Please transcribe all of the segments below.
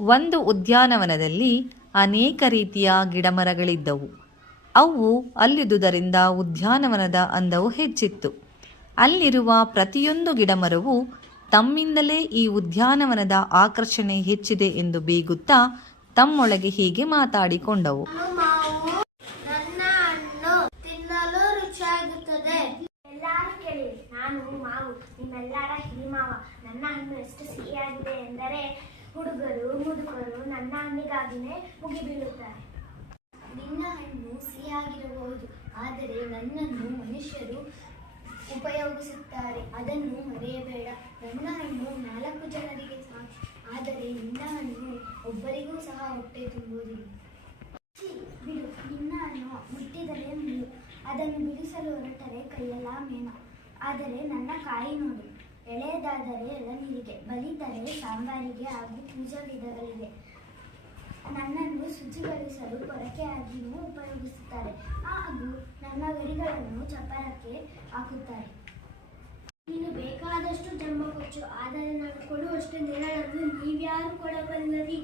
ಒಂದು ಉದ್ಯಾನವನದಲ್ಲಿ ಅನೇಕ ರೀತಿಯ ಗಿಡಮರಗಳಿದ್ದವು. ಅವು ಅಲ್ಲಿದ್ದುದರಿಂದ ಉದ್ಯಾನವನದ ಅಂದವು ಹೆಚ್ಚಿತ್ತು. ಅಲ್ಲಿರುವ ಪ್ರತಿಯೊಂದು ಗಿಡಮರವು ತಮ್ಮಿಂದಲೇ ಈ ಉದ್ಯಾನವನದ ಆಕರ್ಷಣೆ ಹೆಚ್ಚಿದೆ ಎಂದು ಬೀಗುತ್ತಾ ತಮ್ಮೊಳಗೆ ಹೀಗೆ ಮಾತಾಡಿಕೊಂಡವು. ನನ್ನ ಹಣ್ಣು ತಿನ್ನಲು ರುಚಿಯಾಗುತ್ತದೆ. ಎಲ್ಲರೂ ಕೇಳಿ, ನಾನು ಮಾವು, ನಿಮ್ಮೆಲ್ಲರ ಹಿರಿಮಾವ. ನನ್ನ ಹಣ್ಣು ಎಷ್ಟು ಸಿಹಿಯಾಗಿದೆ ಎಂದರೆ ಹುಡುಗರು ಮುದುಕರು ನನ್ನ ಹಣ್ಣಿಗಾಗಿನೇ ಮುಗಿಬೀಳುತ್ತಾರೆ. ನಿನ್ನ ಹಣ್ಣು ಸಿಹಿಯಾಗಿರಬಹುದು, ಆದರೆ ನನ್ನನ್ನು ಮನುಷ್ಯರು ಉಪಯೋಗಿಸುತ್ತಾರೆ, ಅದನ್ನು ಮರೆಯಬೇಡ. ನನ್ನ ಹಣ್ಣು 4 ಜನರಿಗೆ ಸಾಕು, ಆದರೆ ನಿನ್ನ ಹಣ್ಣು ಒಬ್ಬರಿಗೂ ಸಹ ಹೊಟ್ಟೆ ತುಂಬುವುದಿಲ್ಲ. ಬಿಡು, ನಿನ್ನ ಹಣ್ಣು ಮುಟ್ಟಿದರೆ ಮುಳ್ಳು, ಅದನ್ನು ಬಿಡಿಸಲು ಹೊರಟರೆ ಕೈಯೆಲ್ಲ ಮೇಣ. ಆದರೆ ನನ್ನ ಕಾಯಿ ನೋಡು, ಎಳೆಯದಾದರೆ ಎಳನೀರಿಗೆ, ಬಲಿತರೆ ಸಾಂಬಾರಿಗೆ ಹಾಗೂ ಪೂಜಾ ವಿಧಗಳಿಗೆ. ನನ್ನನ್ನು ಶುಚಿಗೊಳಿಸಲು ಪೊರಕೆಯಾಗಿಯೂ ಉಪಯೋಗಿಸುತ್ತಾರೆ, ಹಾಗೂ ನನ್ನ ಗರಿಗಳನ್ನು ಚಪ್ಪರಕ್ಕೆ ಹಾಕುತ್ತಾರೆ. ನೀನು ಬೇಕಾದಷ್ಟು ಜಂಬ ಕೊಚ್ಚು, ಆದರೆ ನಾನು ಕೊಡುವಷ್ಟು ನೆರಳನ್ನು ನೀವ್ಯಾರು ಕೊಡಬಲ್ಲರಿ?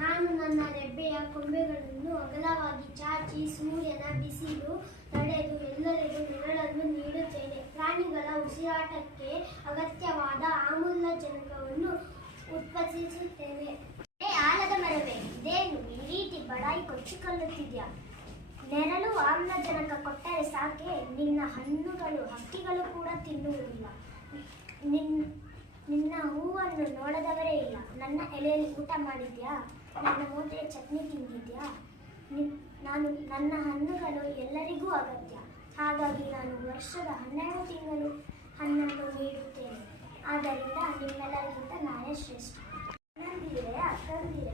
ನಾನು ನನ್ನ ರೆಬ್ಬೆಯ ಕೊಂಬೆಗಳನ್ನು ಅಗಲವಾಗಿ ಚಾಚಿ ಸೂರ್ಯನ ಬಿಸಿಲು ತಡೆದು ಎಲ್ಲರಿಗೂ ನೆರಳನ್ನು ನೀಡುತ್ತೇನೆ. ಪ್ರಾಣಿಗಳ ಉಸಿರಾಟಕ್ಕೆ ಅಗತ್ಯವಾದ ಆಮ್ಲಜನಕವನ್ನು ಉತ್ಪಾದಿಸುತ್ತೇನೆ. ಆಲದ ಮರವೇ, ಇದೇನು ಈ ರೀತಿ ಬಡಾಯಿ ಕೊಚ್ಚಿಕೊಳ್ಳುತ್ತಿದ್ಯಾ? ನೆರಳು ಆಮ್ಲಜನಕ ಕೊಟ್ಟರೆ ಸಾಕೆ, ನಿನ್ನ ಹಣ್ಣುಗಳು ಹಕ್ಕಿಗಳು ಕೂಡ ತಿನ್ನುವುದಿಲ್ಲ. ನಿನ್ನ ಹೂವನ್ನು ನೋಡದವರೇ ಇಲ್ಲ. ನನ್ನ ಎಲೆಯಲ್ಲಿ ಊಟ ಮಾಡಿದ್ಯಾ? ನನ್ನ ಮೂಟೆಯ ಚಟ್ನಿ ತಿಂದಿದ್ಯಾ? ನನ್ನ ಹಣ್ಣುಗಳು ಎಲ್ಲರಿಗೂ ಅಗತ್ಯ, ಹಾಗಾಗಿ ನಾನು ವರ್ಷದ 12 ತಿಂಗಳು ಹಣ್ಣನ್ನು ನೀಡುತ್ತೇನೆ. ಆದ್ದರಿಂದ ನಿಮ್ಮೆಲ್ಲರಿಗಿಂತ ನಾನೇ ಶ್ರೇಷ್ಠ. ಅಣ್ಣಂದಿರೆ, ಅಕ್ಕಂದಿರೆ,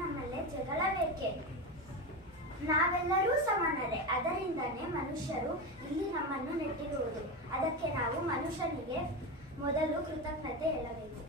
ನಮ್ಮಲ್ಲೇ ಜಗಳ ಬೇಕೆ? ನಾವೆಲ್ಲರೂ ಸಮಾನರೇ, ಅದರಿಂದನೇ ಮನುಷ್ಯರು ಇಲ್ಲಿ ನಮ್ಮನ್ನು ನೆಟ್ಟಿರುವುದು. ಅದಕ್ಕೆ ನಾವು ಮನುಷ್ಯನಿಗೆ ಮೊದಲು ಕೃತಜ್ಞತೆ ಹೇಳಬೇಕು.